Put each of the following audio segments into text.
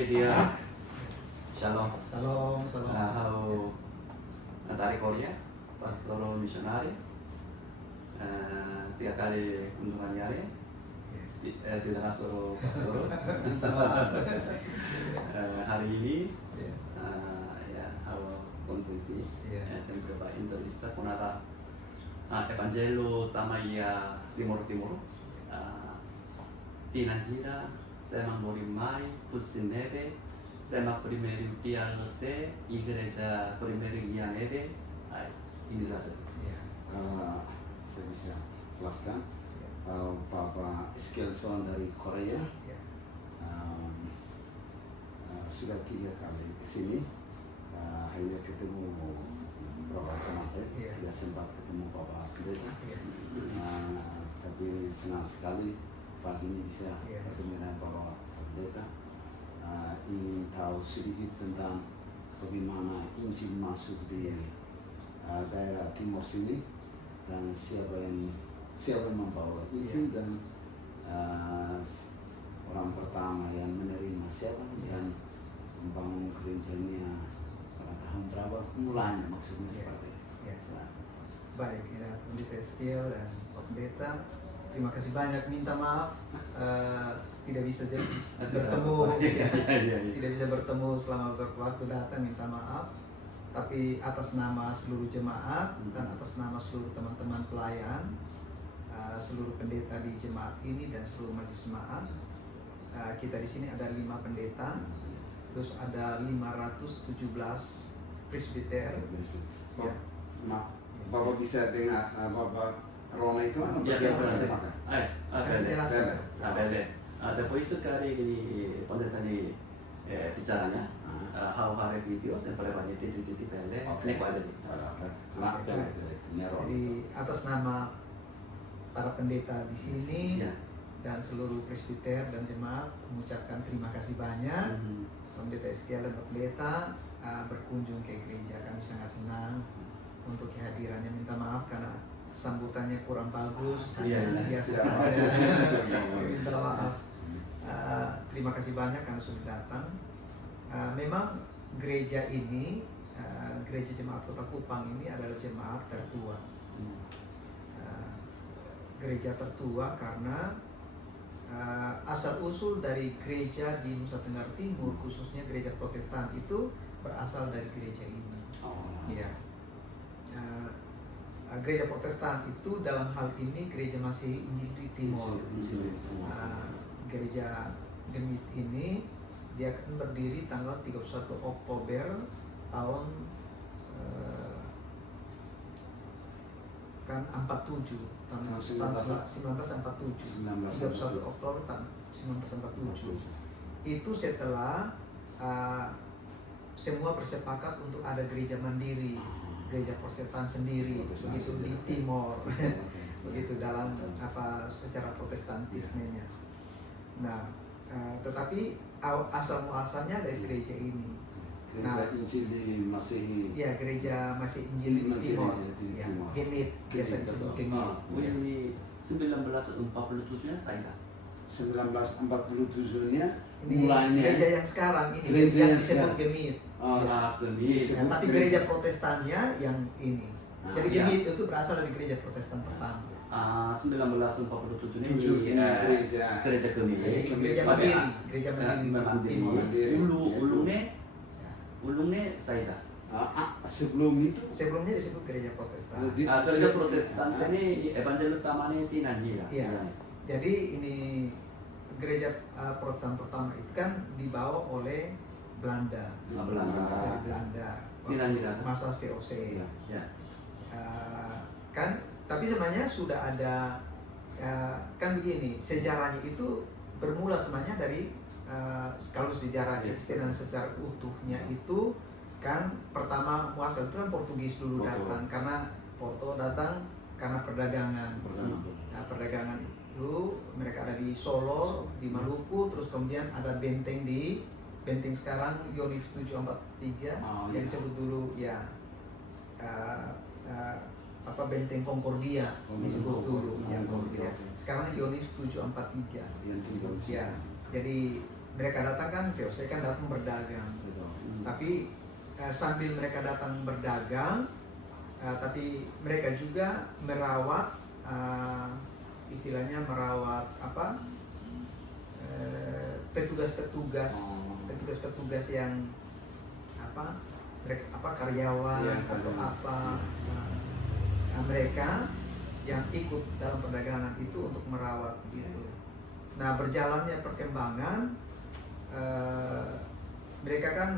Oke dia. Shalom. Salam, salam. Halo. Dari Korea, Pastor Misionari. 3 kali kunjungan Yare. Tidak masuk Pastor. Hari ini ya halo kontriti. Tempe Pak intervista con ada Evangelo Tamaya Timur Timur. Tinahira Sema Morimai Pusineve Sema Primeiro PLC Igreja Primeiro Ianeve. Ini saja. Saya bisa jelaskan. Bapak Skilson dari Korea sudah 3 kali ke sini. Akhirnya ketemu beberapa jemaat saya, tidak sempat ketemu Bapak Pendeta. Tapi senang sekali pagi ini bisa bertemu dengan Bapak Pendeta. Ingin tahu sedikit tentang bagaimana Injil masuk di daerah Timur sini dan siapa yang membawa Injil dan orang pertama yang menerima siapa dan membangun gerejanya pada tahun berapa mulanya maksudnya seperti itu. Baik, Pendeta Eskiel dan Pak Pendeta, terima kasih banyak. Minta maaf tidak bisa bertemu, tidak bisa bertemu selama beberapa waktu datang. Minta maaf. Tapi atas nama seluruh jemaat dan atas nama seluruh teman-teman pelayan, seluruh pendeta di jemaat ini dan seluruh majelis jemaat, kita di sini ada 5 pendeta, terus ada 517 presbiter. Ya. Bapak bisa dengar Bapak Rona itu atau biasa pakai? Depois sekali pendeta di bicaranya. Hal-hal video dan perbanyak titik-titik pendek. Jadi atas nama para pendeta di sini dan seluruh presbiter dan jemaat mengucapkan terima kasih banyak. Pendeta Eskiel dan Pak Pendeta berkunjung ke gereja, kami sangat senang untuk kehadirannya. Minta maaf karena sambutannya kurang bagus. Biasa saja. Minta maaf. Terima kasih banyak karena sudah datang. Memang gereja ini, gereja jemaat Kota Kupang ini adalah jemaat tertua. Gereja tertua karena asal usul dari gereja di Nusa Tenggara Timur, khususnya gereja Protestan itu berasal dari gereja ini. Gereja Protestan itu dalam hal ini gereja Masih Injil di Timur. Gereja Gemit ini dia akan berdiri tanggal 31 Oktober tahun 47 tahun 1947. 31 Oktober tahun 1947. Itu setelah semua bersepakat untuk ada gereja mandiri, gereja Protestan sendiri, begitu di Timor, begitu dalam secara Protestantismenya. Nah, tetapi asal muasalnya dari gereja ini. Gereja Injil masih. Ya, gereja Masih Injil di Timor. Gemit, biasa disebut Gemit. Ini 1947-nya saya. 1947-nya Ini mulanya gereja yang sekarang ini gereja yang yang disebut sekarang. Gemit. Gemit. Tapi gereja Protestannya yang ini. Jadi Gemit itu berasal dari gereja Protestan pertama. 1947 ini gereja Gemit. Gereja Mandiri. Ulungnya saya. Sebelumnya disebut gereja Protestan. Gereja Protestan ini Evangelo utamanya di Nanjira. Jadi ini gereja Protestan pertama itu kan dibawa oleh Belanda. Di Nanjira. Masa VOC. Kan, tapi sebenarnya sudah ada kan begini, sejarahnya itu bermula sebenarnya dari kalau sejarah Kristen secara utuhnya itu kan pertama muasal itu kan Portugis dulu datang karena Porto datang karena perdagangan. Nah, perdagangan itu mereka ada di Solo, di Maluku, terus kemudian ada benteng sekarang Yonif 743 yang disebut dulu benteng Concordia disebut dulu. Sekarang Yonif 743. Jadi mereka datang kan VOC kan datang berdagang. Tapi sambil mereka datang berdagang, tapi mereka juga merawat, istilahnya merawat apa, petugas-petugas yang apa, mereka apa karyawan Iya, atau karyawan. apa, mereka yang ikut dalam perdagangan itu untuk merawat gitu. Nah, berjalannya perkembangan, mereka kan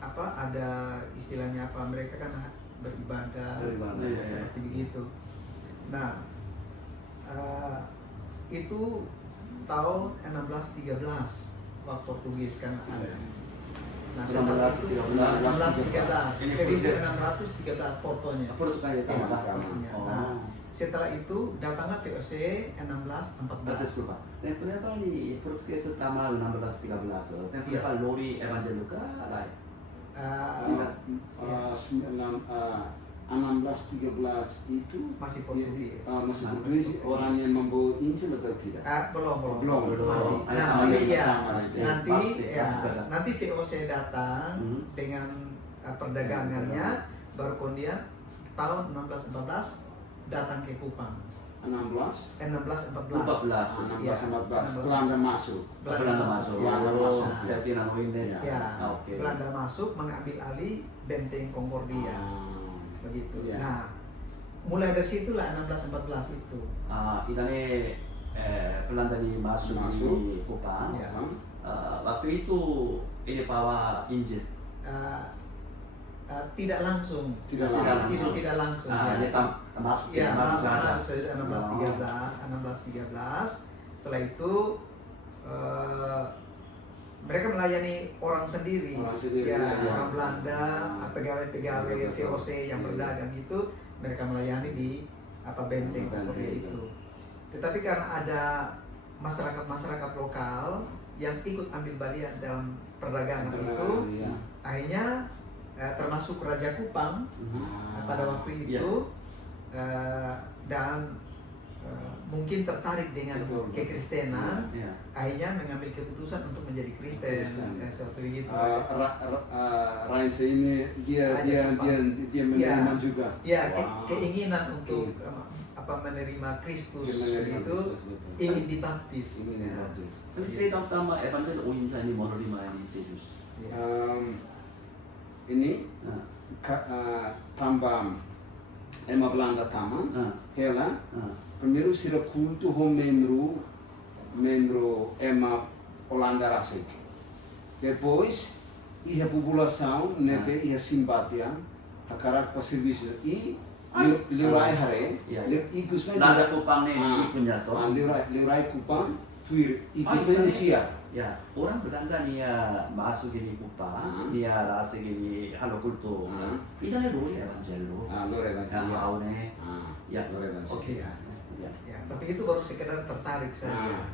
apa, ada istilahnya apa, mereka kan beribadah, Beribadah, seperti begitu. Nah, itu tahun 1613 waktu Portugis kan ada. Nah, setelah itu 1613 Portonya. Portugal ya, Iya, tambah. Portonya. Oh. Nah, setelah itu datanglah VOC 1614. Atas lupa. Dan kenapa nih Portugis pertama 1613? Dan Iya. kenapa Lori Evangelica lain? Tidak, 1613 itu masih Portugis. masih Portugis, orang yang membawa Injil atau tidak? Belum. Belum. Masih. Ada Nah, awalnya iya. pertama, Nanti pasti, ya, pasti saja. nanti VOC datang dengan perdagangannya, baru kemudian tahun 1614 datang ke Kupang. 1614. 1614. Belanda masuk. Belanda masuk. Belanda masuk. Jadi nama ini. Ya, Oke. Belanda masuk mengambil alih benteng Concordia. Begitu. Iya. Nah, mulai dari situlah 1614 itu. Ini Belanda masuk di Kupang. Ya. Waktu itu ini bawa Injil. Tidak langsung. Tidak langsung. Tidak langsung. Ini masuk. Ya, masuk saja. saja 1613. Setelah itu mereka melayani orang sendiri. Ya, ya. orang Belanda, pegawai-pegawai VOC yang berdagang itu mereka melayani di apa benteng Concordia itu. Tetapi karena ada masyarakat lokal yang ikut ambil bagian dalam perdagangan itu, Iya. akhirnya termasuk Raja Kupang pada waktu Iya. itu, dan mungkin tertarik dengan Betul. kekristenan, Iya. akhirnya mengambil keputusan untuk menjadi Kristen. Kristen. Seperti itu. Rainsa ini dia menerima juga. Ya, Wow. keinginan untuk menerima Kristus Menerima itu Kristus, betul. ingin dibaptis. Ingin Ya. dibaptis. Tapi cerita utama Evangel Oinsa ini menerima ini Yesus. Ya. Ini tambah Emma Belanda taman, hela primeiro será culto ho membro Emma Holanda Rasek. Depois ia população nebe ia simpatia a caráter para serviço e liurai hare ikus Raja Kupang ini punya toh. liurai Kupang tuir ikus beneficia. Ya, orang Belanda dia masuk di Kupang, dia rasa di Halo Kulto. Ini Lori Evangelo. Lore Yang Evangelia. tahu nih. Ya, Lore Evangelia. oke ya. Ya, tapi itu baru sekedar tertarik saja.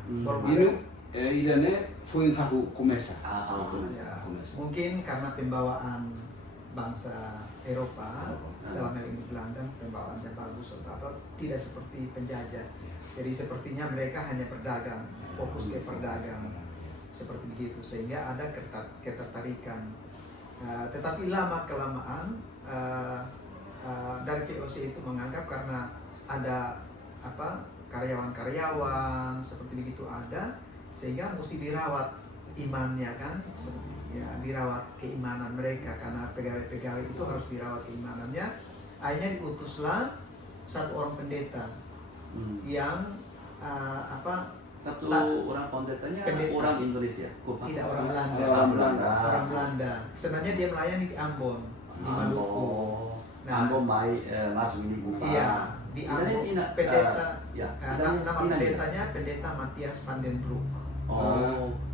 Ini idane foi tahu começa. Ya, mungkin karena pembawaan bangsa Eropa dalam hal ini Belanda, pembawaannya bagus atau tidak seperti penjajah. Jadi sepertinya mereka hanya berdagang, fokus ke perdagangan seperti begitu, sehingga ada ketertarikan. Tetapi lama kelamaan dari VOC itu menganggap karena ada karyawan-karyawan seperti begitu ada, sehingga mesti dirawat imannya kan, seperti ya dirawat keimanan mereka, karena pegawai-pegawai itu harus dirawat keimanannya. Akhirnya diutuslah satu orang pendeta yang satu orang pendetanya orang Indonesia, Kupang. Tidak, orang Belanda. Orang Belanda. Sebenarnya dia melayani di Ambon, di Maluku. Nah, Ambon masuk di Kupang. Iya, di Ambon. Pendeta. Nama pendetanya Pendeta Matthias van den Broek.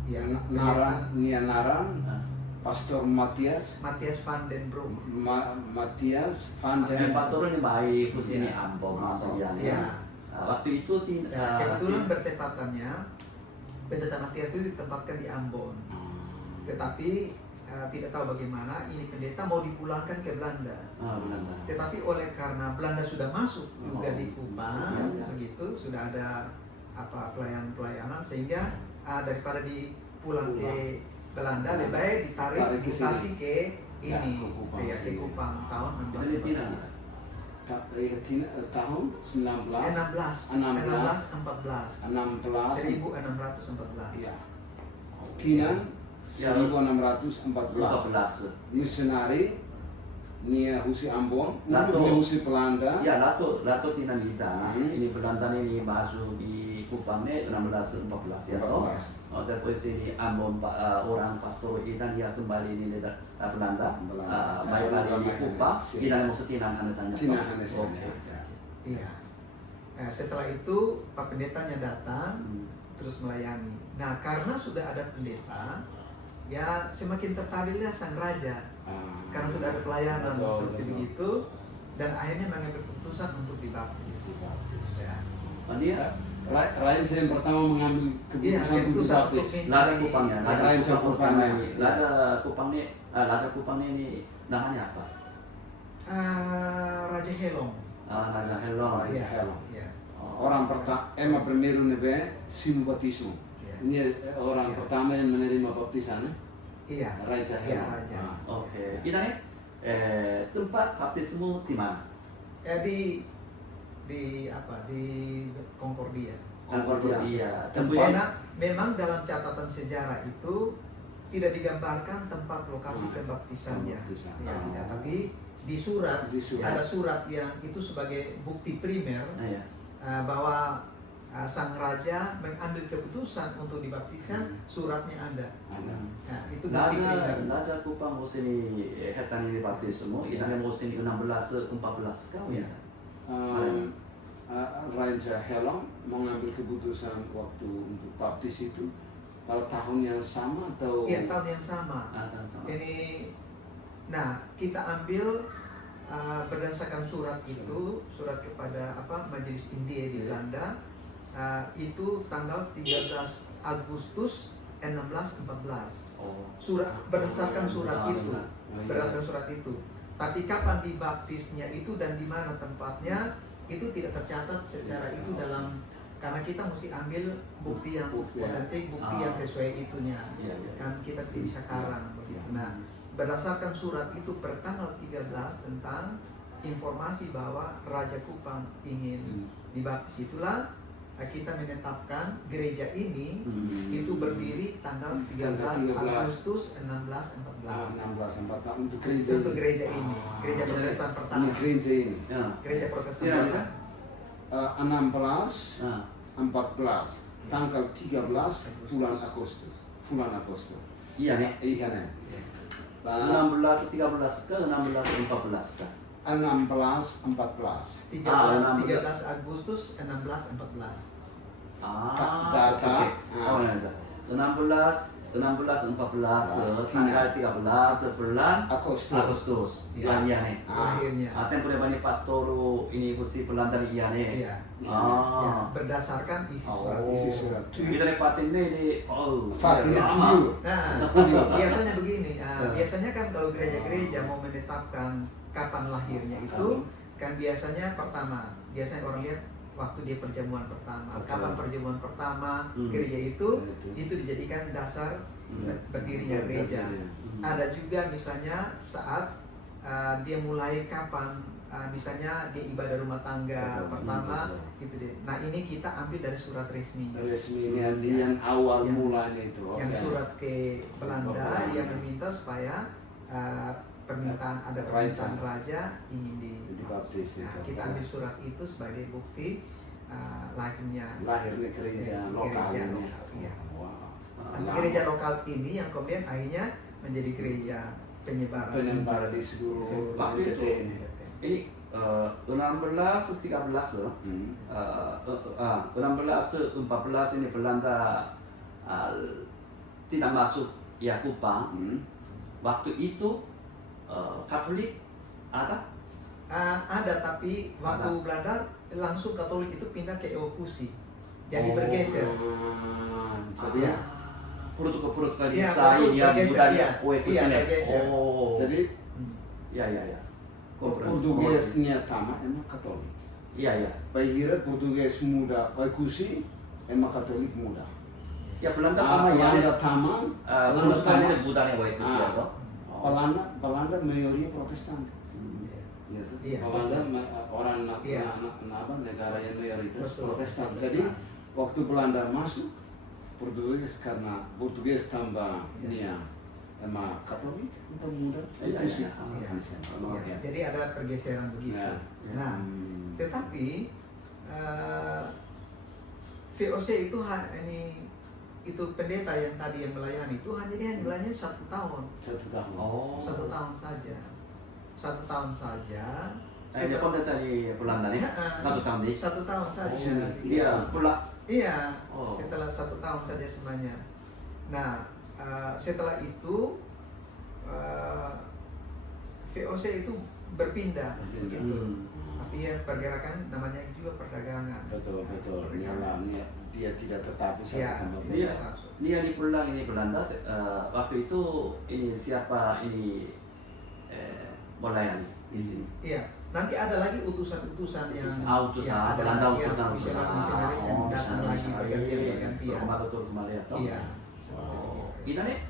Ya, Naran, Pastor Matthias van den Broek. Matthias van den Pastor ini baik, terus ini Ambon masuk ya. Waktu itu kebetulan bertepatannya Pendeta Matthias itu ditempatkan di Ambon. Tetapi tidak tahu bagaimana ini pendeta mau dipulangkan ke Belanda. Tetapi oleh karena Belanda sudah masuk juga di Kupang, begitu sudah ada pelayanan-pelayanan, sehingga daripada pulang ke Belanda, lebih baik ditarik Tarik ke mutasi sini. ke Ya, ini, ke Kupang ke sini. Kupang tahun Argentina. 1614. Tahun 19 1614. 16 1614. ya. Kinan Ya. 1614. Misionari Nia Husi Ambon, Lato. Nia Husi Belanda. Ya, Lato Tina Nita. Hmm. Ini Belanda ini masuk di Kupangnya 1614 ya toh. 14. Oh, terus ini Ambon orang pastor Italia kembali di Belanda. Belanda. Baik lagi di Kupang. Siap. Tidak maksud Tina Hanesanya. Tina Hanesanya. Oke. Ya. Iya. Nah, setelah itu Pak Pendetanya datang Hmm. terus melayani. Nah, karena sudah ada pendeta, ya semakin tertariklah sang raja karena sudah ada pelayanan Betul, seperti betul. begitu, dan akhirnya mengambil keputusan untuk dibaptis. Ya. Oh, dia Rain saya yang pertama mengambil Iya, keputusan untuk keputusan dibaptis. untuk Raja Kupangnya. Raja Kupangnya. Raja Kupangnya ini namanya apa? Raja Helong. Raja Helong. Raja Iya. Helong. Iya. Orang pertama, primeiro nebe sinu batismo. Iya. Ini orang Iya. pertama yang menerima baptisan, Iya. Raja Iya, Helong. Raja. Oke. Kita nih tempat baptismu di mana? Di apa? Di Concordia. Concordia. Tempat Karena memang dalam catatan sejarah itu tidak digambarkan tempat lokasi pembaptisannya. Pembaptisan. Ya, Oh. ya, tapi di surat, Di surat. ada surat yang itu sebagai bukti primer ya. bahwa sang raja mengambil keputusan untuk dibaptisan, suratnya ada. Ada. Nah, itu bukti primer. Raja Kupang musim ini hetan ini baptismu. Kita nih musim 16-14 kau ya. Raja Helong mengambil keputusan waktu untuk baptis itu pada tahun yang sama atau Iya, tahun yang sama. Sama. Ini, nah kita ambil berdasarkan surat itu, surat kepada Majelis India di Belanda, itu tanggal 13 Agustus 1614. Oh. Surat berdasarkan surat itu, Oh, iya. berdasarkan surat itu. Tapi kapan dibaptisnya itu dan di mana tempatnya itu tidak tercatat secara itu dalam, karena kita mesti ambil bukti yang Bukti, ya. otentik, bukti yang sesuai itunya. Iya, iya. Kan kita tidak bisa karang begitu. Nah, berdasarkan surat itu pertanggal 13 tentang informasi bahwa Raja Kupang ingin dibaptis, itulah kita menetapkan gereja ini itu berdiri tanggal 13 Agustus 1614 untuk gereja untuk gereja ini, gereja Protestan pertama, ini gereja ini Ya. gereja Protestan Iya, pertama. 16 Nah, 14 tanggal 13 bulan Agustus iya nih. iya nih 16-13 ke 16-14 ke. 16 14 13 Agustus 1614. Data. Oke. Oh, ya, ya. 16-14 tanggal 13 bulan Agustus. Iya. Iya nih. Akhirnya. Tempoh depan pastor ini kursi Belanda iya nih. Iya. Ya, Ah. berdasarkan isi surat. isi surat Kita nih Fatin nih di Fatin lama. itu Nah, biasanya begini. Biasanya kan kalau gereja-gereja mau menetapkan kapan lahirnya itu, kan biasanya biasanya orang lihat waktu dia perjamuan pertama. Kapan perjamuan pertama gereja itu dijadikan dasar berdirinya gereja. Ada juga misalnya saat dia mulai kapan, misalnya dia ibadah rumah tangga pertama, gitu deh. Nah, ini kita ambil dari surat resminya. resminya yang awal Yang- mulanya itu Yang surat ke Belanda yang meminta supaya permintaan raja ingin dibaptis Nah, itu. kita ambil surat itu sebagai bukti lahirnya gereja lokal gereja ini. lokal, iya. Wow. Tapi gereja lokal ini yang kemudian akhirnya menjadi gereja penyebaran di seluruh Waktu NTT itu ini. ini 16-13 16-14 ini Belanda tidak masuk ya Kupang. Waktu itu Katolik ada? ada, tapi waktu Belanda langsung Katolik itu pindah ke Eokusi, jadi Oh, bergeser. Jadi Ya. Protokol Iya, saya yang bergeser, budaya iya. kue Iya, kusine. bergeser. Oh. jadi Ya. Portugesnya Tama emang Katolik. Iya. Bahira Portuges muda, Kusi emang Katolik muda. Ya Belanda Tama ya. Belanda Tama. Belanda Belanda Tama. budaya itu sih atau. Belanda mayoritas Protestan. Ya, Iya, Belanda betul. orang Iya. negara yang mayoritas Betul. Protestan. Jadi waktu Belanda masuk, Portugis tambah ini ya, sama Katolik atau muda. Iya, Itu sih. iya. Iya, jadi ada pergeseran begitu. Ya. Nah, tetapi VOC itu itu pendeta yang tadi yang melayani itu hanya melayani 1 tahun. 1 tahun. Oh. 1 tahun saja. 1 tahun saja. Dia pendeta di Belanda nih. 1 tahun nih. 1 tahun saja. Oh, Iya, pula. Iya. Oh. Setelah 1 tahun saja semuanya. Nah, setelah itu VOC itu berpindah. Berpindah. Gitu. Artinya pergerakan namanya juga perdagangan. Betul. Dia tidak tetap di satu Iya, tempat. Dia dia di pulang ini Belanda waktu itu ini siapa ini melayani di sini. Iya, nanti ada lagi utusan-utusan yang Utusan ya, Belanda yang utusan misionaris yang datang lagi bergantian. Kembali kembali atau. Iya. Oh, kita nih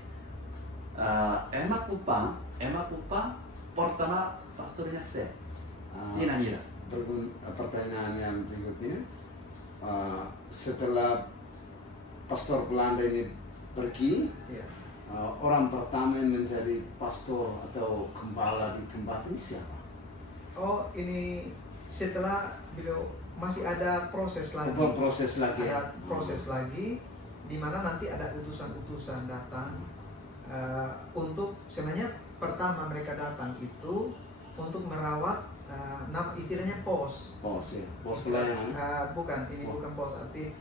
emak Kupang pertama pastornya saya. Ini nanya. Pertanyaan yang berikutnya, setelah pastor Belanda ini pergi, Iya. orang pertama yang menjadi pastor atau gembala di tempat ini siapa? Oh, ini setelah beliau masih ada proses lagi. Proses lagi. Ada proses lagi di mana nanti ada utusan-utusan datang untuk sebenarnya pertama mereka datang itu untuk merawat nama istilahnya pos. Pos pelayanan. Bukan, ini bukan pos, arti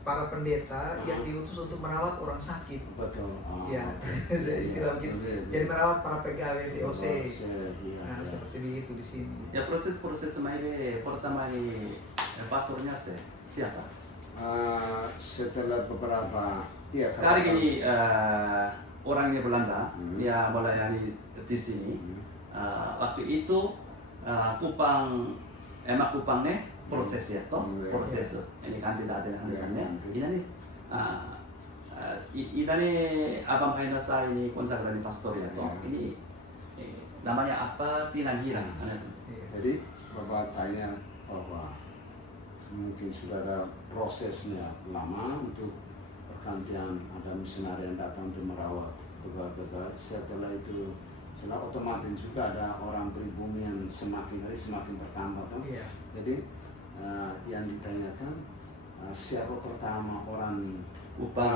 para pendeta yang diutus untuk merawat orang sakit. Betul. Ya, istilah begitu. Jadi merawat para pegawai VOC. Nah, seperti begitu di sini. Ya proses ini pertama ini pastornya siapa? Setelah beberapa Kali ini orang ini Belanda, dia melayani di sini. Waktu itu emak Kupangnya proses ya toh proses ini kandidat yang misalnya ini abang Hainasa ini konsagrani pastor ya toh ini namanya apa Tinan Hirang. Jadi Bapak tanya bahwa mungkin sudah ada prosesnya lama untuk pergantian, ada misionari yang datang untuk merawat begal-begal. Setelah itu otomatis juga ada orang pribumi yang semakin hari semakin bertambah kan? Iya. Jadi yang ditanyakan siapa pertama orang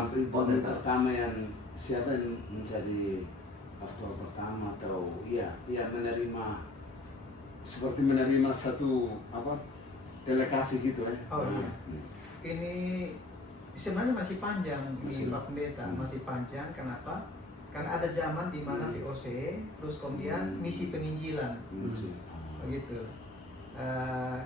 pribumi pertama yang siapa yang menjadi pastor pertama atau menerima seperti menerima satu delegasi gitu ya. Oh iya. Ini sebenarnya masih panjang ini Pak Pendeta, masih panjang. Kenapa? Karena ada zaman di mana VOC, terus kemudian misi penginjilan, begitu.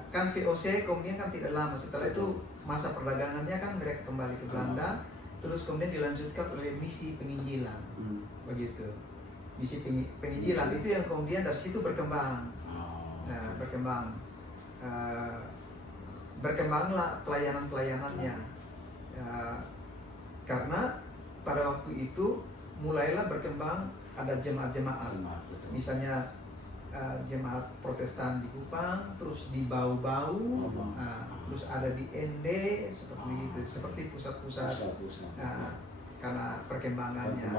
Kan VOC kemudian kan tidak lama setelah itu masa perdagangannya kan mereka kembali ke Belanda, terus kemudian dilanjutkan oleh misi penginjilan, begitu. Misi penginjilan itu yang kemudian dari situ berkembang, berkembanglah pelayanannya, karena pada waktu itu mulailah berkembang ada jemaat-jemaat, misalnya jemaat Protestan di Kupang, terus di Bau-Bau, terus ada di Ende, seperti itu, seperti pusat-pusat. Karena perkembangannya.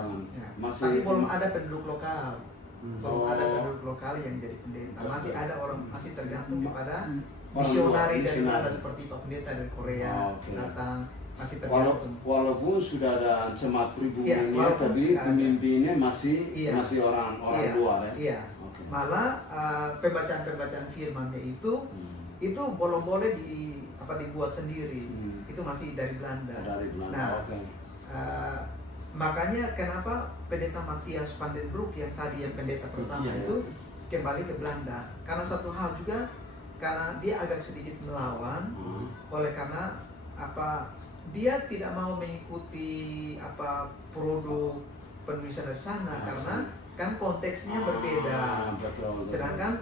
Tapi belum ada penduduk lokal, belum ada penduduk lokal yang jadi pendeta. Masih ada orang, masih tergantung kepada misionari dari Belanda seperti Pak Pendeta dari Korea datang. Masih tergantung. Walaupun sudah ada jemaat pribumi, tapi pemimpinnya masih orang luar ya. Iya. Malah pembacaan firmannya itu belum boleh dibuat sendiri. Itu masih dari Belanda. Nah, makanya kenapa pendeta Matthias van den Broek yang tadi yang pendeta pertama itu kembali ke Belanda. Karena satu hal juga, karena dia agak sedikit melawan, oleh karena dia tidak mau mengikuti produk penulisan dari sana, karena kan konteksnya berbeda. Sedangkan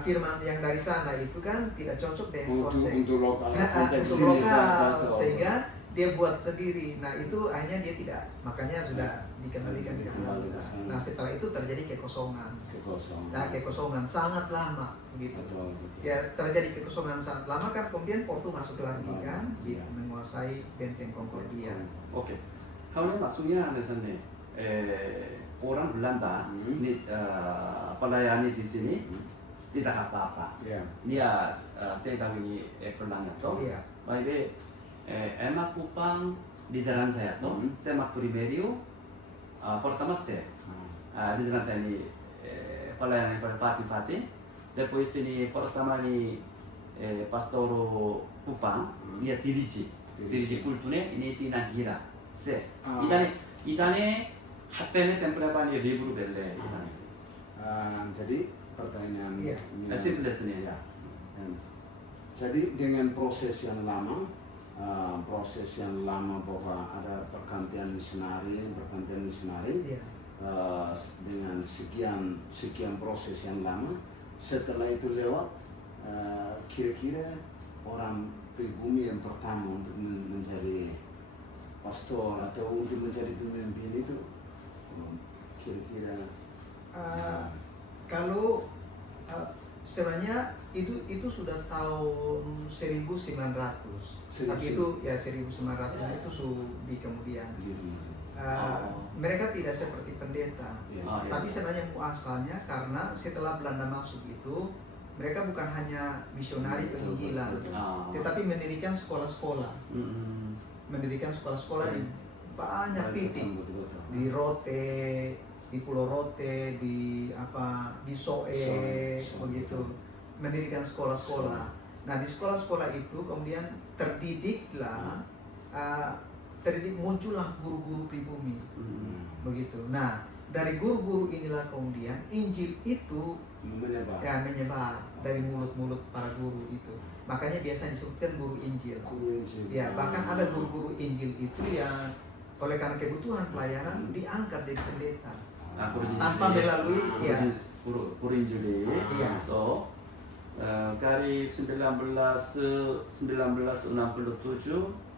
firman yang dari sana itu kan tidak cocok dengan konteks untuk lokal, sehingga dia buat sendiri. Nah itu akhirnya dia tidak, makanya sudah dikembalikan ke Belanda. Nah setelah itu terjadi kekosongan. Nah kekosongan sangat lama gitu. Ya terjadi kekosongan sangat lama kan, kemudian Porto masuk lagi kan, menguasai benteng Concordia. Oke. Hal maksudnya nih, orang Belanda ini pelayani di sini tidak apa-apa. Dia saya tahu ini pernahnya toh. Baik, emak Kupang di dalam saya toh. Saya mak primerio pertama saya di dalam saya ini pelayani pada Fatih. Depois ini pertama ni Pastor Kupang dia dirigi kulturnya ini Tina Hira. Se. Idane hatene tempat ni libur belle. Jadi pertanyaan Nasib desnya. Jadi dengan proses yang lama bahwa ada pergantian misionari dengan sekian proses yang lama, setelah itu lewat kira-kira orang pribumi yang pertama untuk menjadi pastor atau untuk menjadi pemimpin itu kira-kira kalau sebenarnya itu sudah tahun 1900. Tapi itu ya 1900 itu di kemudian. Mereka tidak seperti pendeta. Tapi sebenarnya asalnya karena setelah Belanda masuk itu mereka bukan hanya misionari penginjilan, tetapi mendirikan sekolah-sekolah. Mendirikan sekolah-sekolah di banyak titik, di Rote, di Pulau Rote, di Soe, begitu, mendirikan sekolah-sekolah. Nah di sekolah-sekolah itu kemudian muncullah guru-guru pribumi, begitu. Nah dari guru-guru inilah kemudian Injil itu menyebar dari mulut-mulut para guru itu. Makanya biasanya disebutkan guru Injil. Ya, bahkan ada guru-guru Injil itu yang oleh karena kebutuhan pelayanan diangkat dari pendeta. Tanpa melalui guru Injil itu dari 1967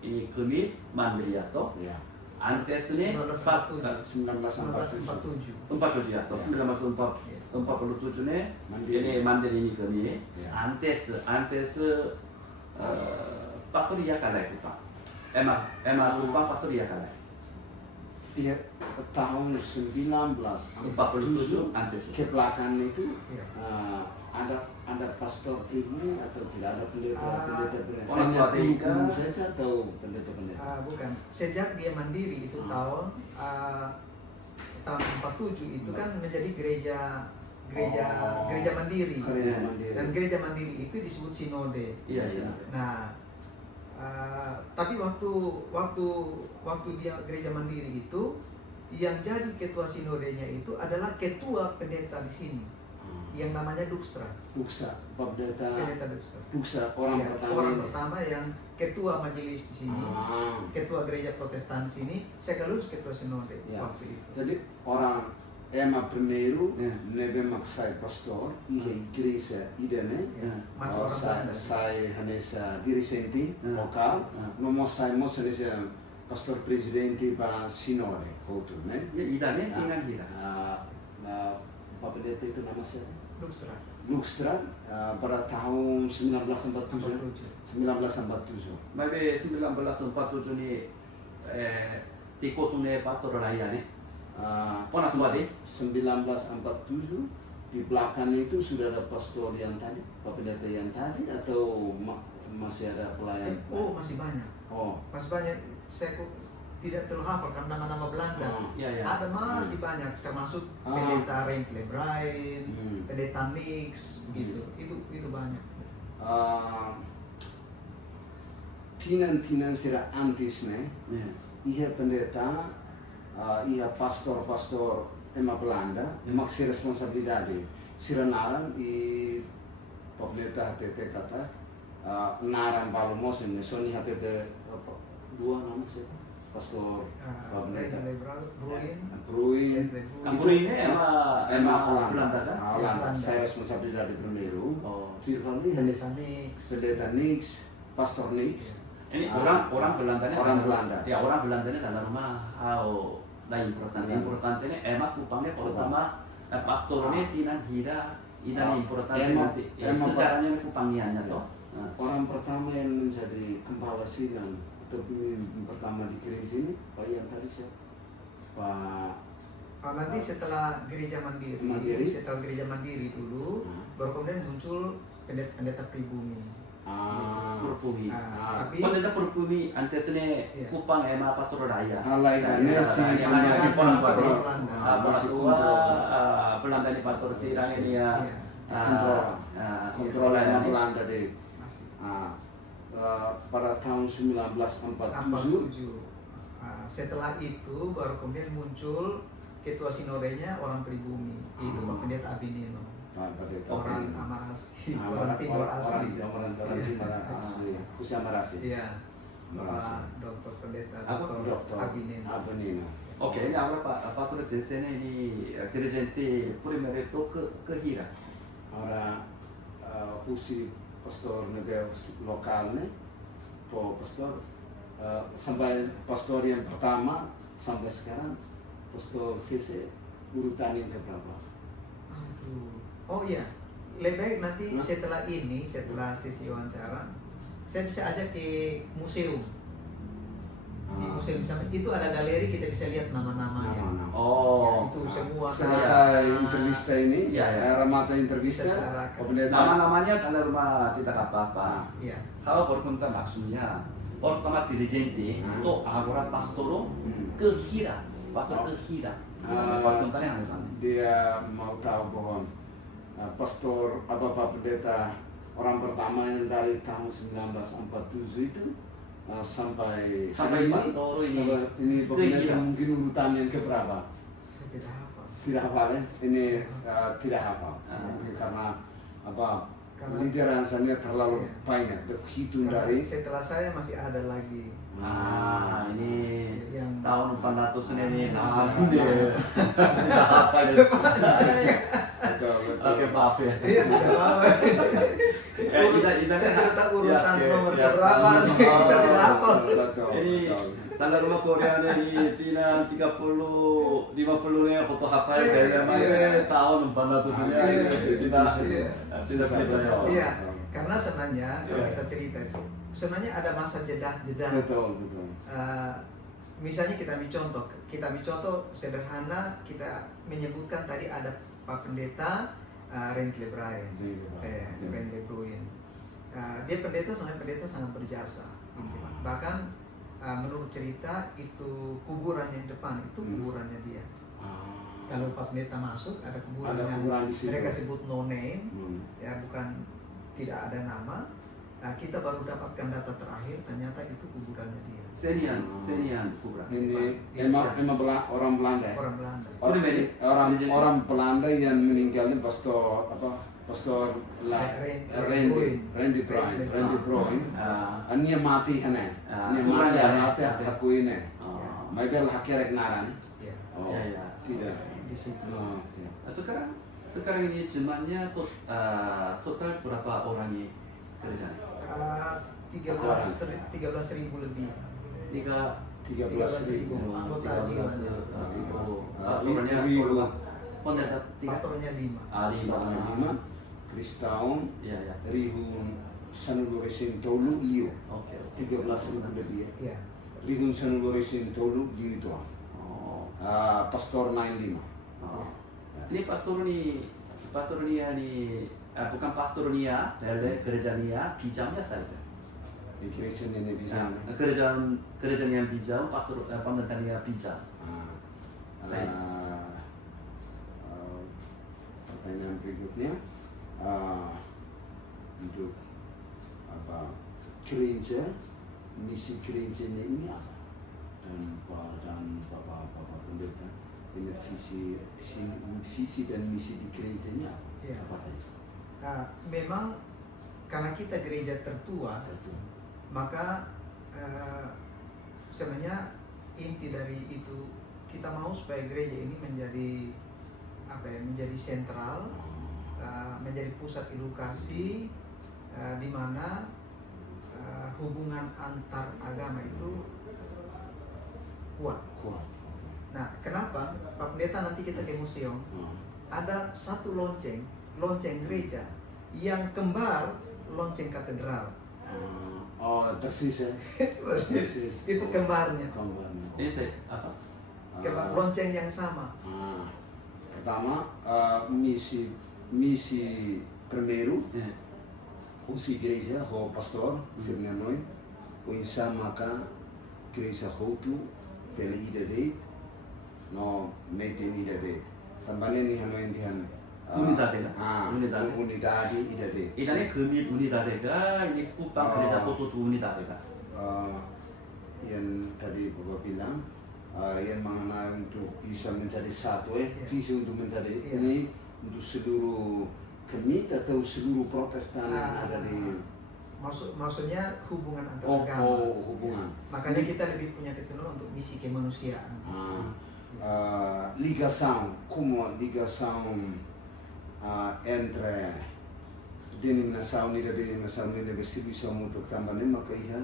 ini kami mandiri atau antes ini pas 1947 ya atau 1947 nih ini mandiri ini kami antes pastor ya kalah Kupang emak Kupang pastor ya kalah tahun 1947 antes ke belakang itu ada pastor pribumi atau tidak ada pendeta orang tua guru saja atau pendeta bukan, sejak dia mandiri itu tahun 47 itu kan menjadi gereja mandiri. Dan gereja mandiri itu disebut sinode. Nah tapi waktu dia gereja mandiri itu yang jadi ketua sinodenya itu adalah ketua pendeta di sini yang namanya Dukstra pendeta Dukstra orang pertama yang ketua majelis di sini, ketua gereja Protestan di sini, sekaligus ketua sinode waktu itu. Jadi orang primeiro neve maksai pastor igreja idane sai hanesa dirigente lokal nomo sai mosenesa pastor presidente para sinode outro né idane tinggal hira pendeta itu nama siapa? Dukstra pada tahun 1947. Maybe 1947 ni tikotune pastor raya nih. Ponas buat 1947 di belakang itu sudah ada pastor yang tadi, pendeta yang tadi atau masih ada pelayan? Masih banyak. Masih banyak. Saya tidak terlalu hafal karena nama-nama Belanda. Ada masih banyak, termasuk pendeta Renkle Brain, pendeta Nix, begitu. Itu banyak. Tinan sira antis nih, iya pendeta, iya pastor ema Belanda, maksi responsabilidade. Sira naran i pendeta tete kata naran balumos ini, soni hatete dua nama siapa? Pastor pendeta Bruin ini emang Belanda kan? Belanda. Saya responsabilidade primeiro. Tirvali pendeta Nix, Pastor Nix. Ini orang Belandanya orang dalam- Belanda. Ya, orang Belandanya dalam rumah la importante. Iya. Importante ini emak kupangnya pertama pastornya tinan hira Ah, importante emak- nanti. emak- Sejarahnya kupangiannya toh. Orang pertama yang menjadi gembala silang atau pemimpin pertama di gereja ini Pak yang tadi siapa? Pak Nanti setelah gereja mandiri, setelah gereja mandiri dulu, baru kemudian muncul pendeta pribumi. Purpumi. Tapi Pendeta Purpumi antesnya Iya. kupang ema pastor raya. alaikannya si Iya, masih iya, pun masih orang Belanda. Belanda. masih Tua kontrol Belanda di pastor Sirang ini ya. Iya, kontrol yang Belanda deh. masih. Pada tahun 1947 47. Setelah itu baru kemudian muncul ketua sinodenya orang pribumi, yaitu Pak Pendeta Abinino, Pak Pendeta orang Abinino. Amar asli, orang Timur asli. Orang Timur asli, usia Marasi. Iya, Marasi. Pak Dokter Pendeta Apa? Dokter Abinino. Abinino. Oke, ini awalnya pastor Jesse ini dirigenti primero itu ke Hira. Ora usi pastor negara lokalnya, pastor sampai pastor yang pertama sampai sekarang pastor CC urutan yang keberapa? Aduh. Oh iya, lebih baik nanti Hah? setelah ini, setelah sesi wawancara, saya bisa ajak ke museum. Di museum sana itu ada galeri, kita bisa lihat nama-namanya. Nama-nama. Oh, Itu semua Selesai kayak- intervista ini, Iya, iya. Ramata intervista, Bisa searahkan. pendeta nama-namanya tanda rumah tidak apa-apa. Iya. Kalau berkunta maksudnya pertama dirigenti itu agora pastoro ke Hira, pastor ke Hira. Perkuntanya ada sana. dia mau tahu bahwa pastor Pak pendeta orang pertama yang dari tahun 1947 itu sampai Sampai hari ini, pastoro ini. sampai ini Ke pendeta Hira. mungkin urutan yang keberapa? Saya tidak hafal. Tidak hafal ya? Ini tidak hafal. Ah. Mungkin karena apa? Karena- Literansanya terlalu Iya. banyak. Hitung Karena dari setelah saya masih ada lagi Ini yang tahun 400 ini Ah. tidak apa deh. betul, betul. Oke, maaf ya. Iya, tidak apa-apa. Ya, kita Saya tidak tahu urutan ya, nomor ya, keberapa, ya. kita tidak hafal. Betul, Ini betul. tanda rumah Korea dari Tina 30 50 nya foto hafal kayak mana tahun 400 ini Iya, tidak iya. tidak bisa ya. Iya, karena sebenarnya kalau Iya. kita cerita itu, sebenarnya ada masa jeda-jeda. Betul, betul. Misalnya kita ambil contoh sederhana, kita menyebutkan tadi ada Pak Pendeta Rentle Brian, Iya. Rentle Bruin. Dia pendeta sangat berjasa. Bahkan menurut cerita itu kuburan yang depan itu kuburannya dia. Kalau Pak Pendeta masuk ada kuburan Ada yang kuburan di situ. mereka sebut no name, Hmm. ya bukan tidak ada nama. Kita baru dapatkan data terakhir, ternyata itu kuburannya dia. Senian kubra. Ini Iya. emang orang Belanda. ya? Orang Belanda. Orang, Ini orang Belanda yang meninggalnya pastor Randy Broin. Ini mati hene. Ini mati mati aku ini. Mabel hakerek naran. Ya, Oh, Iya, iya. tidak. di situ. Oh, oke. Sekarang ini jumlahnya total berapa orang ini kerjanya? 13.000 lebih. 13.000. Anggota Pastornya Ribu. pendeta Pastornya 5. Lima. Kristaun. Iya, ya. Rihun Sanuluresin Tolu Liu. Oke. 13.000 lebih ya. Iya. Rihun Sanuluresin Tolu Liu itu. Oh. Pastor 95. Oh. Ini pastor ini bukan pastor Nia dari gereja Nia, bijamnya saja. Di gereja ini bisa. Gereja yang bijam, pastor pendeta Nia bijam. Saya. Pertanyaan berikutnya untuk apa gereja, misi gerejanya ini apa? Dan Bapak Pendeta, ini visi dan misi di gerejanya apa? Iya. Apa saja? Memang karena kita gereja tertua, maka sebenarnya inti dari itu kita mau supaya gereja ini menjadi menjadi sentral, menjadi pusat edukasi di mana hubungan antar agama itu kuat. Nah, kenapa Pak Pendeta nanti kita ke museum ada satu lonceng gereja yang kembar lonceng katedral. Oh, persis ya. Persis. Itu kembarnya. Ini saya apa? Kembar lonceng yang sama. Pertama, misi primeiro, si igreja, o pastor, firme noi, o insamaka igreja hotu, pela ida date, no metem ida date. Tambalen ni hanoin dihan Unidade lah. unidade ida date. Ini kemit unidade ga, ini kupang gereja foto tu unidade ga. Yang tadi Bapak bilang, yang mengenai untuk bisa menjadi satu, visi untuk menjadi ini untuk seluruh kemit atau seluruh Protestan yang ada di maksudnya hubungan antar agama. Hubungan. Makanya kita lebih punya kecenderungan untuk misi kemanusiaan. Ligação, como a ligação entre denominação e denominação de distribuição mútua também maka ia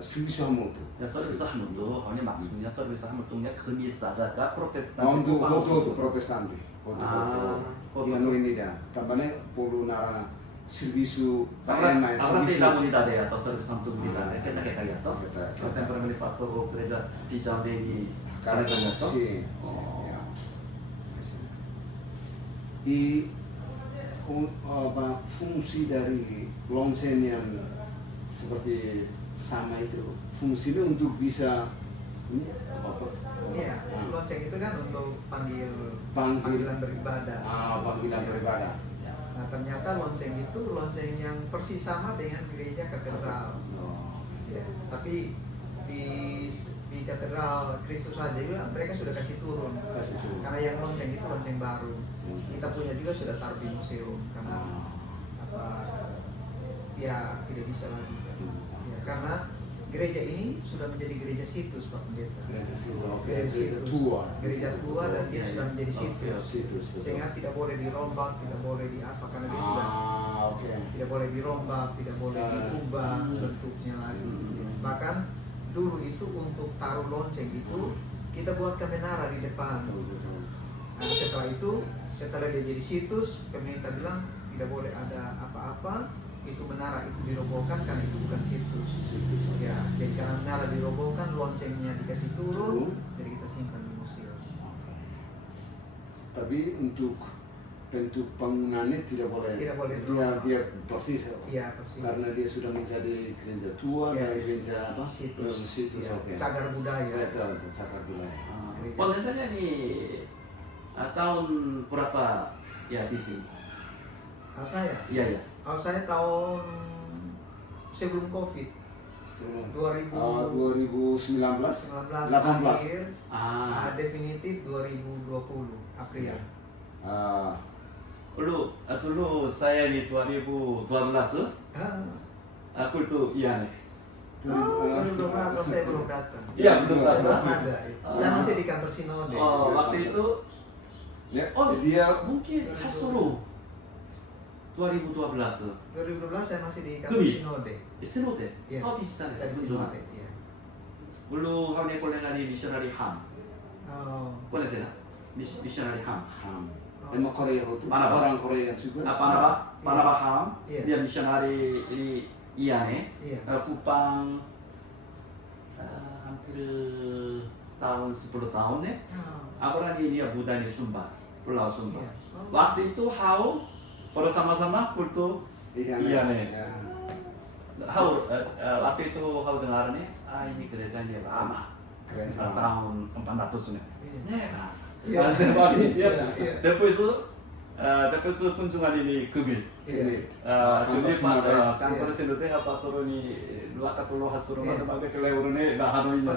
distribuição mútua. Ya service mutu, hanya maksudnya service mutunya kemis saja ga Protestan. Untuk hoto protestante. Dia no ini dah. Tambahnya perlu nara servisu apa sih dalam unidade atau service mutu unidade? Kita ya toh. Kita pernah pastor gereja di Jambi ini. Karena sih. Di fungsi dari lonceng yang seperti sama itu fungsinya untuk bisa Iya, lonceng itu kan untuk panggilan beribadah. Panggilan beribadah. Nah, ternyata lonceng itu lonceng yang persis sama dengan gereja katedral. Ya, tapi di katedral Kristus saja juga mereka sudah kasih turun. Karena yang lonceng itu lonceng baru. Kita punya juga sudah taruh di museum karena ya tidak bisa lagi. Ya, karena gereja ini sudah menjadi gereja situs, Pak Pendeta. Gereja tua dan dia sudah menjadi situs. Sehingga tidak boleh dirombak, tidak boleh diapa karena dia sudah tidak boleh dirombak, tidak boleh diubah bentuknya lagi. Bahkan dulu itu untuk taruh lonceng itu kita buatkan menara di depan. Nah, setelah dia jadi situs, pemerintah bilang tidak boleh ada apa-apa. Itu menara itu dirobohkan karena itu bukan situs. Ya, jadi karena menara dirobohkan, loncengnya dikasih turun, jadi kita simpan di museum. Tapi untuk bentuk bangunannya tidak boleh. Dia persis. Iya, persis. Karena dia sudah menjadi gereja tua dan gereja apa? Situs. Cagar budaya. Cagar budaya. Pendengarnya nih tahun berapa ya di sini? Kalau saya? Iya. Kalau saya tahun sebelum COVID. 2019 akhir. Definitif 2020 April. Dulu saya di 2012. Aku itu iya nih. 2012 saya belum datang. Iya, belum datang. Ada. Saya masih di kantor Sinode. Waktu itu dia mungkin Hasuru 2012 saya masih di kantor Sinode. Sinode? Iya. Bisa Saya di Sinode. Iya. Dulu kami kolekasi missionary ham. Boleh sih missionary ham. Emang Korea itu orang Korea juga. Panaba ham. Dia missionary ini iya nih. Kupang hampir tahun 10 tahun nih. Apalagi dia budaya Sumba, Pulau Sumba. Waktu itu Hau bersama-sama kultur iya nih. Waktu itu Hau dengar nih, ini gereja ini lama. Tahun 400 nih. Terus kunjungan ini Kubil. Kantor Sinode apa turun ini 20 hasur mana pakai kelewurnya dah harunya.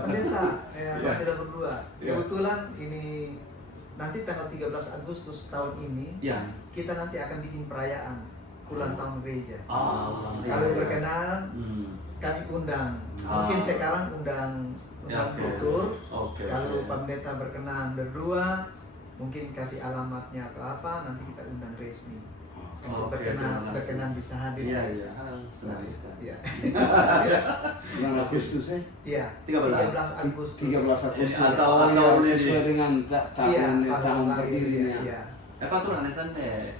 Kita berdua. Kebetulan ini nanti tanggal 13 Agustus tahun ini kita nanti akan bikin perayaan ulang tahun gereja. Kalau berkenan kami undang. Mungkin sekarang undang kultur. Kalau Pak Pendeta berkenan berdua, mungkin kasih alamatnya atau apa, nanti kita undang resmi. untuk Oke, terima kasih. berkenan bisa hadir. Iya, iya. Senang sekali. Iya. Bulan Agustus ya? Iya. 13. 13 Agustus. 13 Agustus. Atau ya, ini sesuai dengan Iya, tahun lahir, berdirinya. iya. Patron Anesan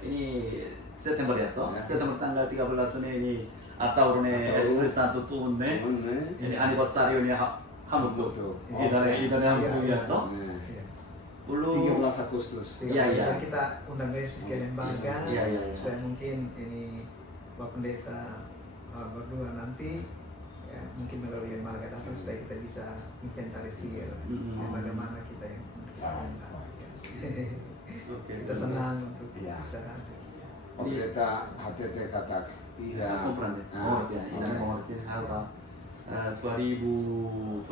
ini September ya toh? Ya. September tanggal 13 ini atau ini Espresso tutup nih. Ini anniversary ini Hamburg tuh. Ini Hamburg ya toh? Iya. 10 13 Agustus. Iya, iya. Kita undang Yesus sekalian Baga. Iya, iya, iya. Supaya mungkin ini Bapak Pendeta berdua nanti ya mungkin melalui lembaga datang supaya kita bisa inventarisir bagaimana kita yang Oke. kita senang untuk Iya. bisa hadir. Pendeta HTT katak iya. Comprende. Oh, ya, ini mengerti hal 2023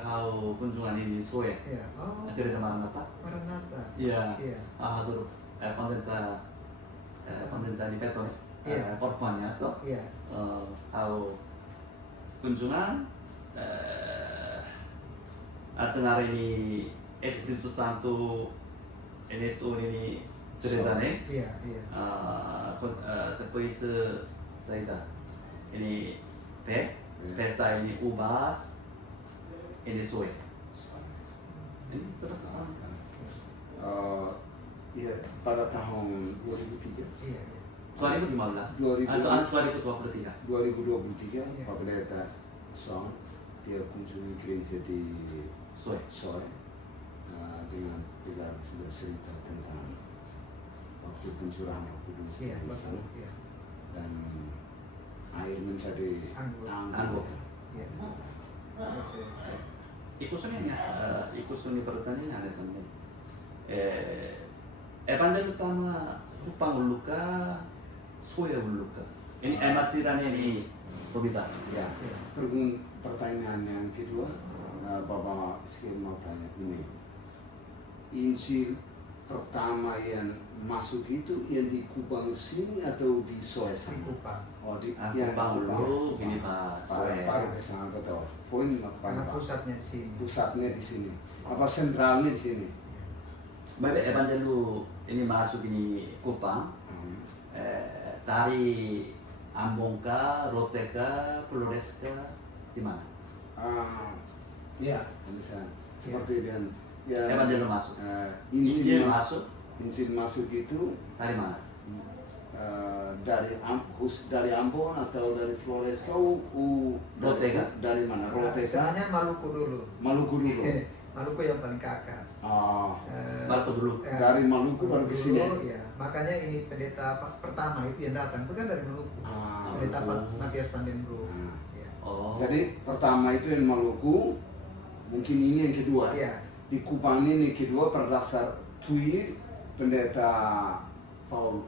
hal kunjungan ini soe. Iya. Oh, Gereja Maranatha. Maranatha. Iya. Iya. 하수로 pendeta itu Iya. portfolio tuh Iya. tahu kunjungan tengah ini Espiritu Santo ini tuh ini gerejanya Iya, iya. depois saya ini pesta ini ubas ini soe ini terus sama. Ya, pada tahun 2003, Iya, iya. 2015 atau 2023 2023, Iya. Pak Pendeta Song dia kunjungi gereja di soe Soe dengan tidak sudah cerita tentang waktu pencurahan Roh Kudus di Iya, betul. sana Iya. dan air menjadi Anggur. anggur. Iya. Oke. 이쿠순이 pertanyaan ada sampai evangelio utama Kupang Uluka Soya Uluka ini masih ini Tobitas Ya, pertanyaan yang kedua, Bapak Iskil mau tanya ini, Injil pertama yang masuk itu yang di Kupang sini atau di Soe Di sana? Kupang. Oh, di Kupang Ulu ini Pak Soe Pak ke sana betul. Poin Karena apa? pusatnya di sini. Pusatnya di sini. Apa sentralnya di sini? Baik evangelio ini masuk ini Kupang dari Ambon kah, Rote kah, Flores kah, di mana? Ya, bisa. Seperti dan ya, Evangelio masuk. Injil masuk Injil masuk itu dari mana? dari Ambon atau dari Flores kau Rotega. dari mana? Rotega. Sebenarnya Maluku dulu. Maluku dulu. Maluku yang paling kakak. Maluku dulu. Dari Maluku baru ke sini. Ya. Makanya ini pendeta pertama itu yang datang itu kan dari Maluku. Pendeta Matias van den Broek. Ya. Oh. Jadi pertama itu yang Maluku, mungkin ini yang kedua. Iya. Di Kupang ini kedua berdasar tweet pendeta Paul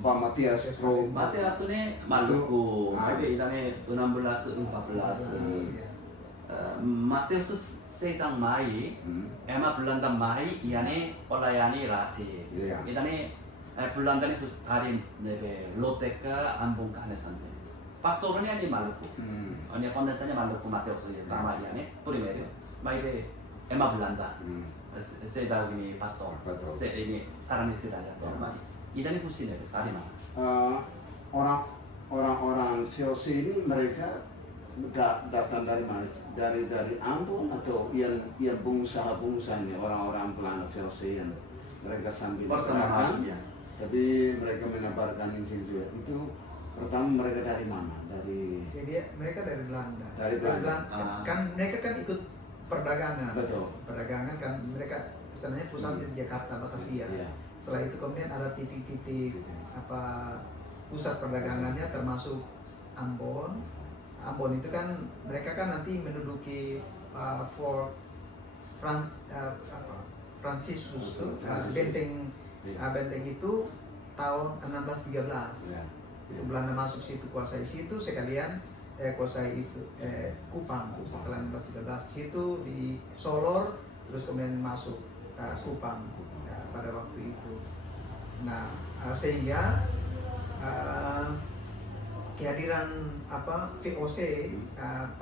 Pak Matias Pro Matias ini Maluku. Tapi ini 16, 14. Iya. Matius setang Mai, emang bulan Mai, iane pelayani rasi. Iya. Ini bulan ini dari Loteka Ambon Kanesannya. Pastornya di Maluku. Ini pendetanya Maluku Matius ini. Nama iane, primero. Mai de emang Belanda. Saya tahu ini pastor. Saya ini saran istilahnya. Mai. Ini khusus dari mana? Orang-orang VOC ini mereka datang dari mana? Dari Ambon atau yang pengusaha-pengusaha ini, orang-orang Belanda VOC yang mereka sambil pertama masuknya. Tapi mereka menebarkan Injil juga. Itu pertama mereka dari mana? Jadi mereka dari Belanda. Dari Belanda. Kan mereka kan ikut perdagangan. Betul. Perdagangan kan mereka sebenarnya pusatnya di Jakarta, Batavia. Iya. Setelah itu kemudian ada titik-titik pusat perdagangannya termasuk Ambon. Ambon itu kan mereka kan nanti menduduki Fort Franciscus, benteng itu tahun 1613. Ya. Itu Belanda masuk situ, kuasai situ sekalian kuasai itu Kupang setelah 1613 situ di Solor, terus kemudian masuk Kupang pada waktu itu. Nah sehingga kehadiran VOC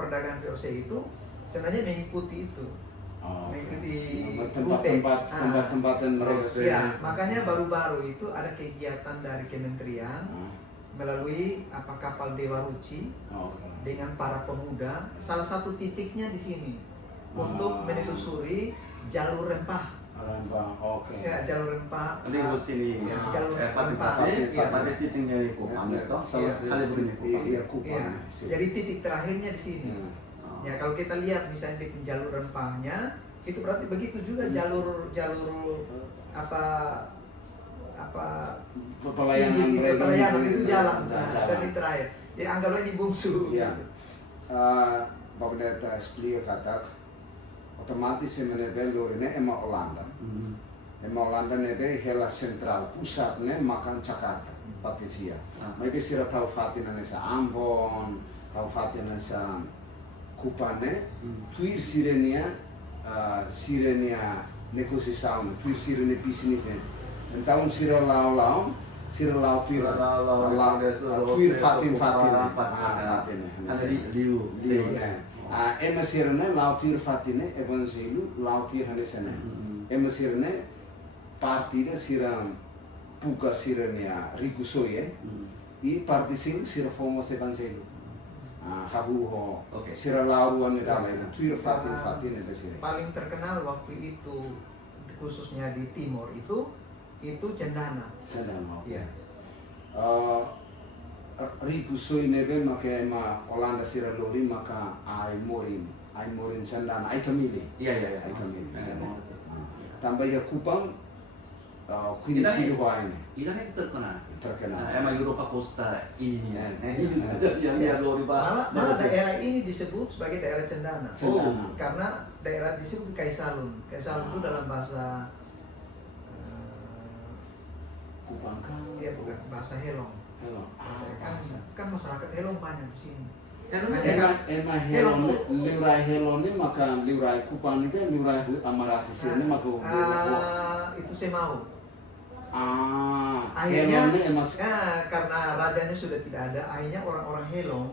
perdagangan VOC itu sebenarnya mengikuti itu Oh, mengikuti tempat-tempatan mereka sendiri. Ya, makanya baru-baru itu ada kegiatan dari kementerian melalui kapal Dewa Ruci dengan para pemuda. Salah satu titiknya di sini untuk menelusuri jalur rempah. Ya, jalur rempah. Ini bos ini. Ya, jalur rempah. Ya, pada titiknya itu kami itu sekali begini. Iya, Kupang. Jadi titik terakhirnya di sini. Ya, kalau kita lihat misalnya di jalur rempahnya, itu berarti begitu juga jalur pelayanan itu jalan dan di terakhir. Jadi anggaplah ini bungsu. Iya. Bapak Pendeta explica kata otomatis menebelo ini emang Holanda. Emang Holanda nebe hela sentral pusatnya makan Jakarta, Batavia. Maybe sira tahu fatina nesa Ambon, tahu fatina nesa Kupane, tuir sirenia negosiação, tuir sirene bisnisnya. Então sira lau tuir fatin. Ada di liu. Ema sirene lau tuir fatine evangelho lau tuir hanesana. Ema sirene partida sira puga sirenia rigusoye e partisiu sira fomos evangelho. Habuho, sira lauruan di dalam tuir fatin itu sih. Paling terkenal waktu itu khususnya di timur itu cendana. Cendana. Iya. Ribusoi nebe maka Holanda sira lori maka ai morin cendana ai kamili. Iya. Ai kamili. Tambah ya Kupang Quindi si ini. Iran itu terkenal. Emang Eropa Costa ini. Ini bisa jadi malah daerah ini disebut sebagai daerah cendana. Karena daerah disebut Kaisalun. Kaisalun itu dalam bahasa Kupang kan? Iya, bukan bahasa Helong. Kan masyarakat Helong banyak di sini. Emang Helong, liurai Helong ini maka liurai Kupang ini kan liurai Amarasi sini maka itu Semau. Helong ini emang karena rajanya sudah tidak ada, akhirnya orang-orang Helong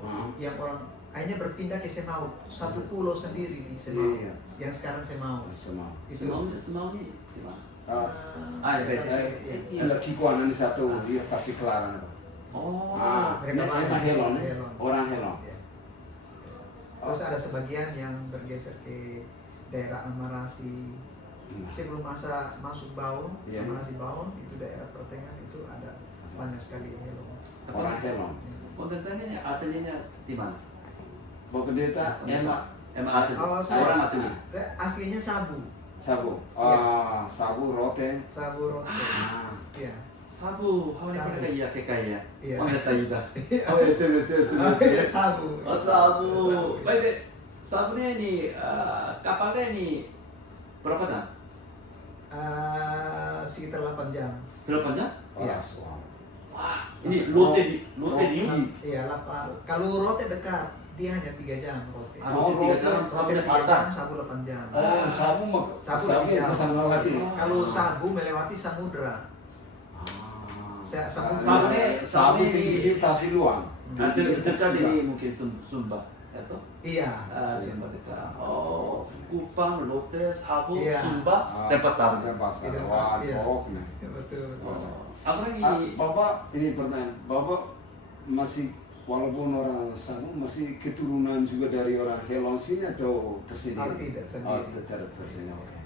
akhirnya berpindah ke Semau, satu pulau sendiri di Semau. Yang sekarang Semau. Semau ini di mana? Iya, Kikuan ini satu di Tasiklarang. Emang Helong, orang Helong. Terus ada sebagian yang bergeser ke daerah Amarasi. Sebelum masa masuk Baun, Amarasi Baun itu daerah pertengahan itu ada banyak sekali Helong. Orang Helong. Pendetanya aslinya di mana? Pendeta emang asli. Orang asli. Aslinya Sabu. Sabu rote. Iya. Sabu, mereka iya kekaya. Iya. Pendeta Ida. Sabu. Sabu. Baik, Sabunya ini kapalnya ini berapa jam? Sekitar 8 jam. 8 jam? Iya. Wah, ini lote di. Iya, kalau rote dekat, dia hanya 3 jam rote. Rote 3 jam, Sabunya 8 jam. Sabu 8 jam. Sabu yang kesana lagi. Kalau Sabu melewati samudra. Sabu tinggi di Tasiluan. Dekat ini mungkin Sumba, atau? Iya. Sumba dekat. Kupang, Lote, Sabu, Iya. Sumba, Denpasar. Wah, nih. Betul. Apa lagi? Bapak ini pertanyaan, Bapak masih walaupun orang Sabu masih keturunan juga dari orang Helong sini atau tersendiri? Tidak, sendiri. Tetap tersendiri. Oke.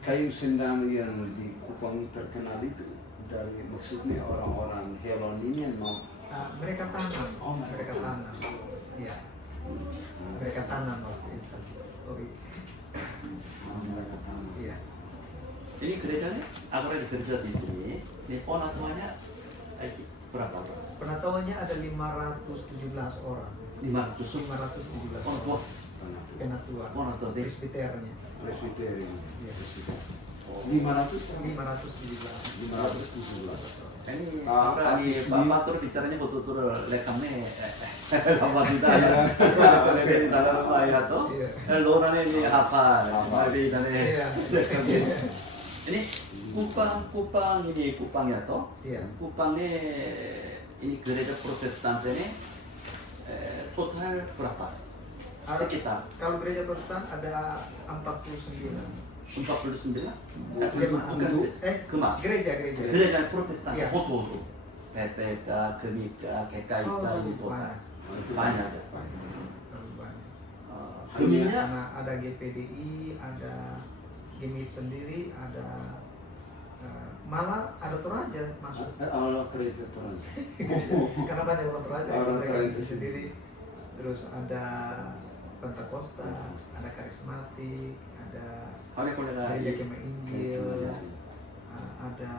Kayu sendang yang di Kupang terkenal itu dari maksudnya orang-orang Helong ini yang mau mereka tanam. Mereka tanam. Iya. Mereka tanam waktu itu. mereka tanam. Iya. Ini gerejanya, aku ada gereja di sini. Ini penatuannya berapa? Penataannya ada 517 orang. 517 Wah, penatua. Penatua. Presbiternya. Presbiteri. Iya. 517. Ini orang di Pak Pastor bicaranya betul-betul lekamnya apa kita ya? Kalau di dalam ayat tuh, lorane ini apa? Mari kita ini Kupang ini Kupang ya toh? Kupangnya ini gereja Protestan ini total berapa? sekitar Kalau gereja Protestan ada 49. 49. Gereja. gereja Protestan Iya. foto PTK, Gemika, KKIK itu banyak ya. Terlalu banyak. Geminya Karena ada GPDI, ada Gemit sendiri, ada malah ada Toraja masuk. Orang gereja Toraja. Karena banyak orang Toraja, Orang mereka Toraja sendiri. Terus ada Pentakosta, ada Karismatik, ada Gereja Kemah Injil, ada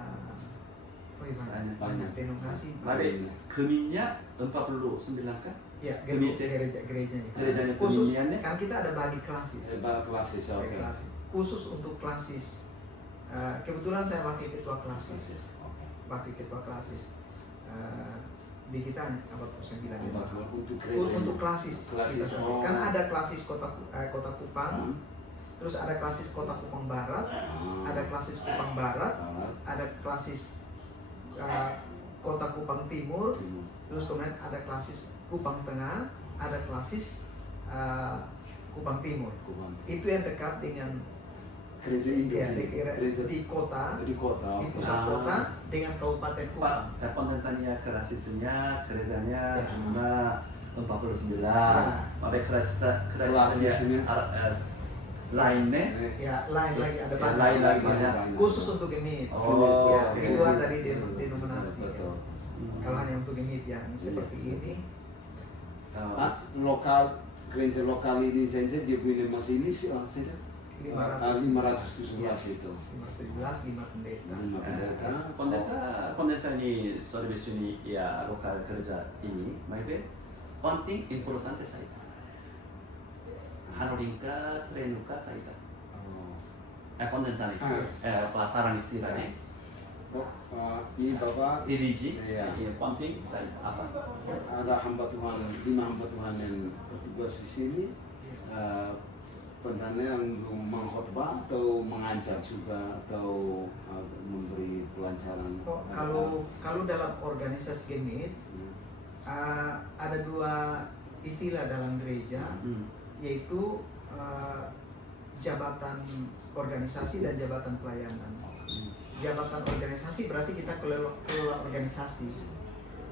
banyak denominasi. Mari Geminya 49 kan? Ya, Gemit gerejanya. gerejanya Khusus Geminya kan kita ada bagi klasis. Klasis, oke. Klasis. Khusus untuk klasis. Kebetulan saya wakil ketua klasis. Wakil ketua klasis. Di kita 49 untuk klasis. Klasis, oh. Kan ada klasis kota Kupang, terus ada klasis kota Kupang Barat, ada klasis Kupang Barat, ada klasis kota Kupang Timur, terus kemudian ada klasis Kupang Tengah, ada klasis Kupang Timur. Itu yang dekat dengan Gereja Indo, ya, di kota, di pusat kota dengan kabupaten Kupang. Pak, kontentannya kerasisnya, gerejanya Ya. cuma 49. Ya. Tapi Klasisnya. kerasisnya lainnya Ya, lain lagi ada Ya, banyak. lain lagi banyak. banyak. Khusus untuk Gemit. Oh, Ya, oke. keluar dari denominasi. Betul. Kalau hanya untuk Gemit yang seperti ini, Lokal gereja lokal ini saja dia punya masih ini sih, saya 517 itu. 517, 5 pendeta. Pendeta ini service ini ya lokal kerja ini, maybe penting importante saya. Hanurinka, trenuka saya. Pendeta itu, pelasaran istilahnya. Ini Bapak, Diriji, Iya. penting saya apa? ada hamba Tuhan, 5 hamba Tuhan yang bertugas di sini. Pentannya untuk mengkhotbah atau mengajar juga atau memberi pelancaran. Kalau dalam organisasi Gemit ada dua istilah dalam gereja, yaitu jabatan organisasi dan jabatan pelayanan. Jabatan organisasi berarti kita kelola organisasi.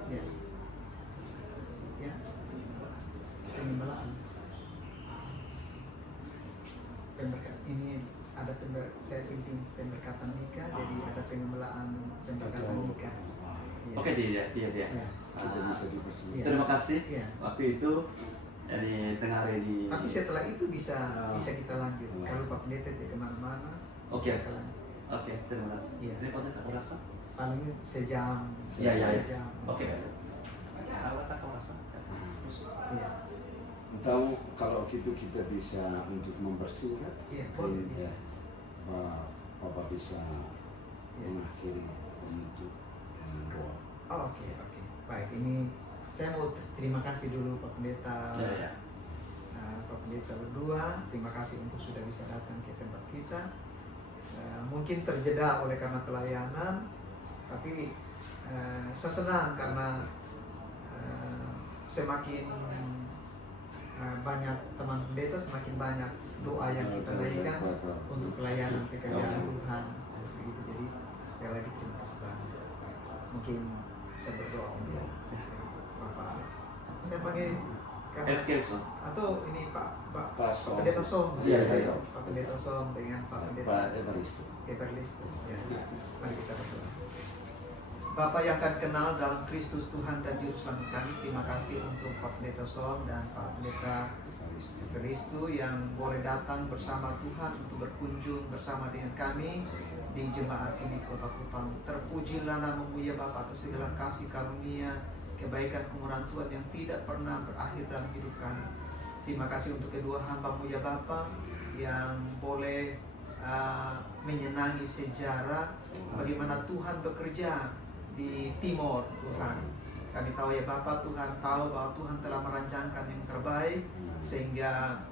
Ya. Ya. Pengembalaan. Ini ada saya pimpin pemberkatan nikah, jadi ada pengembalaan pemberkatan nikah. Ya. Oke, dia. Ya. Kita bisa dipersiapkan. Terima kasih. Ya. Waktu itu dari tengah hari di. Tapi setelah itu bisa kita lanjut. Kalau Pak Pendeta tidak kemana-mana, Oke. bisa kita lanjut. Oke, terima kasih. Iya. Ini pendeta rasa? Paling sejam. Iya. Sejam. Oke. Awak tak rasa? Iya. Tahu kalau gitu kita bisa untuk mempersingkat. Iya, boleh bisa. Bapak bisa Iya. mengakhiri untuk doa. Oke. Baik, ini saya mau terima kasih dulu Pak Pendeta. Ya. Pak Pendeta berdua, terima kasih untuk sudah bisa datang ke tempat kita. Mungkin terjeda oleh karena pelayanan, tapi saya senang karena semakin banyak teman pendeta, semakin banyak doa yang kita naikkan untuk pelayanan pekerjaan Tuhan. Begitu. Jadi saya lagi terima kasih banyak. Mungkin saya berdoa untuk Bapak. Saya panggil Eskelson. atau ini Pak Som. Pendeta Som. Iya. Pak Pendeta Som dengan Pak Pendeta Pak Evaristo. Everlist. Ya. Mari kita berdoa. Bapa yang kami kenal dalam Kristus Tuhan dan Juru Selamat kami, terima kasih untuk Pak Pendeta Som dan Pak Pendeta Evaristo yang boleh datang bersama Tuhan untuk berkunjung bersama dengan kami di Jemaat Gemit Kota Kupang. Terpujilah namamu ya Bapa atas segala kasih karunia, kebaikan kemurahan Tuhan yang tidak pernah berakhir dalam hidup kami. Terima kasih untuk kedua hamba-Mu ya Bapa yang boleh menyenangi sejarah bagaimana Tuhan bekerja di Timor Tuhan. Kami tahu ya Bapa, Tuhan tahu bahwa Tuhan telah merancangkan yang terbaik sehingga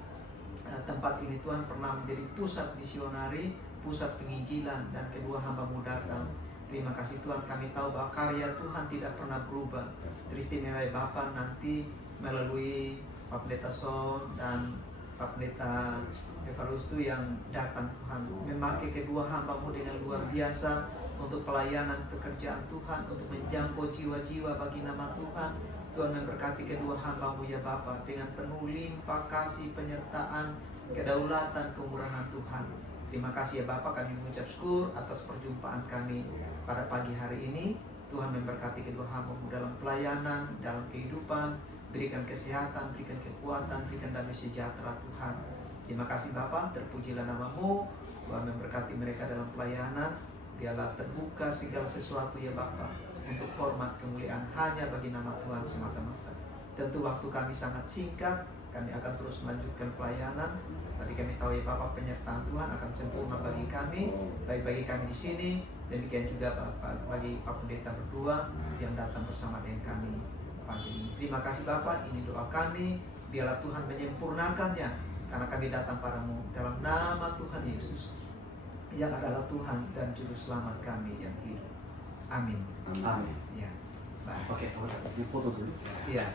tempat ini Tuhan pernah menjadi pusat misionari, pusat penginjilan, dan kedua hamba-Mu datang. Terima kasih Tuhan, kami tahu bahwa karya Tuhan tidak pernah berubah. Teristimewa Bapa nanti melalui Pak Pendeta Son dan Pak Pendeta Evarustu yang datang Tuhan, memakai kedua hamba-Mu dengan luar biasa untuk pelayanan pekerjaan Tuhan, untuk menjangkau jiwa-jiwa bagi nama Tuhan. Tuhan memberkati kedua hamba-Mu ya Bapa dengan penuh limpah kasih, penyertaan, kedaulatan, kemurahan Tuhan. Terima kasih ya Bapa, kami mengucap syukur atas perjumpaan kami pada pagi hari ini. Tuhan memberkati kedua hamba-Mu dalam pelayanan, dalam kehidupan, berikan kesehatan, berikan kekuatan, berikan damai sejahtera Tuhan. Terima kasih Bapa, terpujilah nama-Mu. Tuhan memberkati mereka dalam pelayanan. Biarlah terbuka segala sesuatu ya Bapa, untuk hormat kemuliaan hanya bagi nama Tuhan semata-mata. Tentu waktu kami sangat singkat, kami akan terus melanjutkan pelayanan. Tapi kami tahu ya Bapak, penyertaan Tuhan akan sempurna bagi kami, baik bagi kami di sini, demikian juga Bapak bagi Pak Pendeta berdua yang datang bersama dengan kami pagi ini. Terima kasih Bapak, ini doa kami, biarlah Tuhan menyempurnakannya, karena kami datang padamu dalam nama Tuhan Yesus, yang adalah Tuhan dan Juru Selamat kami yang hidup. Amin. Amin. Ya. Baik. Oke, kita foto dulu. Ya.